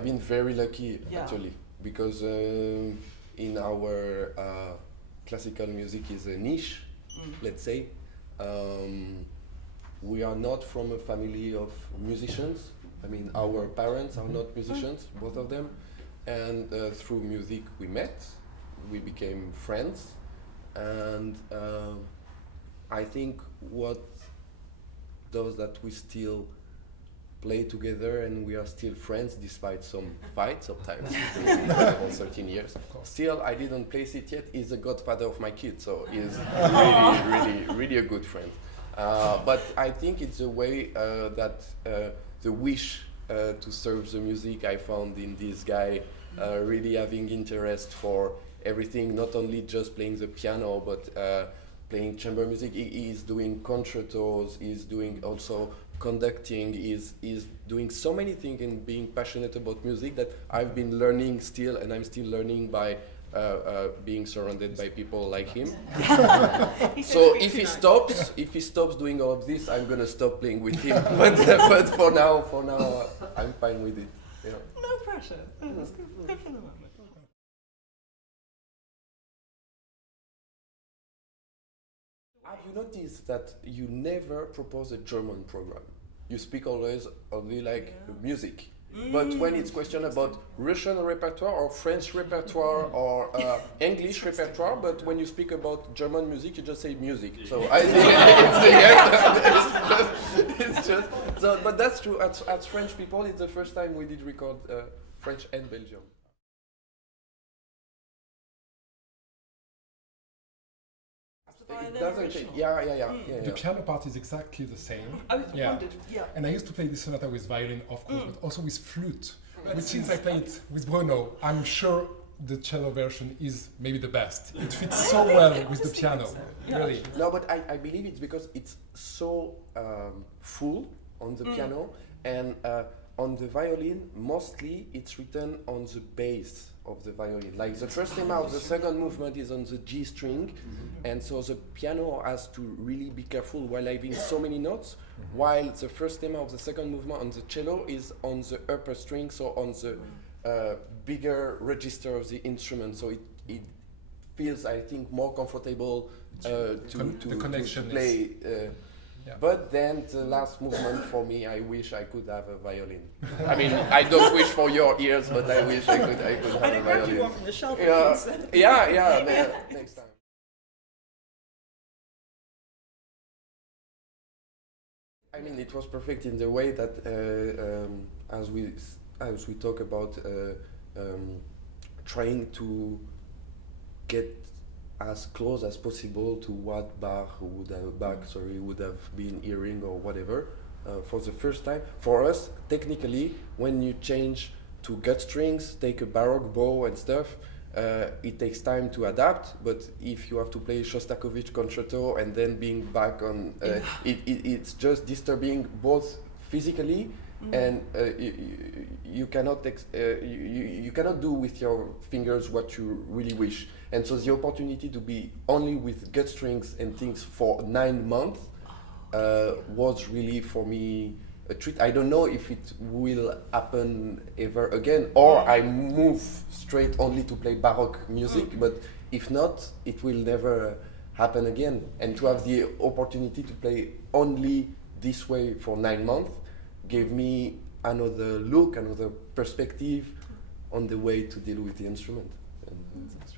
have been very lucky actually, because in our classical music is a niche, let's say. We are not from a family of musicians. I mean, our parents are not musicians, both of them. And through music we met, we became friends. And I think what does that we still play together and we are still friends despite some fights sometimes. For 13 years. Still, I didn't place it yet. He's the godfather of my kids, so he's really a good friend. But I think it's a way that the wish to serve the music I found in this guy, really having interest for everything, not only just playing the piano, but playing chamber music. He's doing concertos, he's doing also conducting, he's doing so many things and being passionate about music that I've been learning still, and I'm still learning by being surrounded by people like him. So if he stops doing all of this, I'm gonna stop playing with him. But for now, I'm fine with it. Yeah. No pressure. That's good for the moment. Have you noticed that you never propose a German program? You speak always only like music. But when it's question about Russian repertoire or French repertoire or English repertoire, but when you speak about German music, you just say music. So I think it's just so, but that's true. As French people, it's the first time we did record French and Belgium. It doesn't change. Yeah. The piano part is exactly the same. I wondered, And I used to play this sonata with violin, of course, but also with flute. Which since I played it with Bruno, I'm sure the cello version is maybe the best. It fits so well with the piano, really. No, but I believe it's because it's so full on the piano, and on the violin, mostly it's written on the bass of the violin. Like the first theme of the second movement is on the G string, and so the piano has to really be careful while having so many notes, while the first theme of the second movement on the cello is on the upper string, so on the bigger register of the instrument. So it feels, I think, more comfortable to play. But then the last movement for me, I wish I could have a violin. I mean, I don't wish for your ears, but I wish I could have a violin. I'd grab you one from the shelf. Next time. I mean, it was perfect in the way that as we talk about trying to get as close as possible to what Bach would have been hearing or whatever for the first time. For us, technically, when you change to gut strings, take a Baroque bow and stuff, it takes time to adapt. But if you have to play Shostakovich concerto and then being back on, it's just disturbing both physically and you cannot you cannot do with your fingers what you really wish. And so the opportunity to be only with gut strings and things for 9 months was really for me a treat. I don't know if it will happen ever again, or I move straight only to play Baroque music, but if not, it will never happen again. And to have the opportunity to play only this way for 9 months gave me another look, another perspective on the way to deal with the instrument. And that's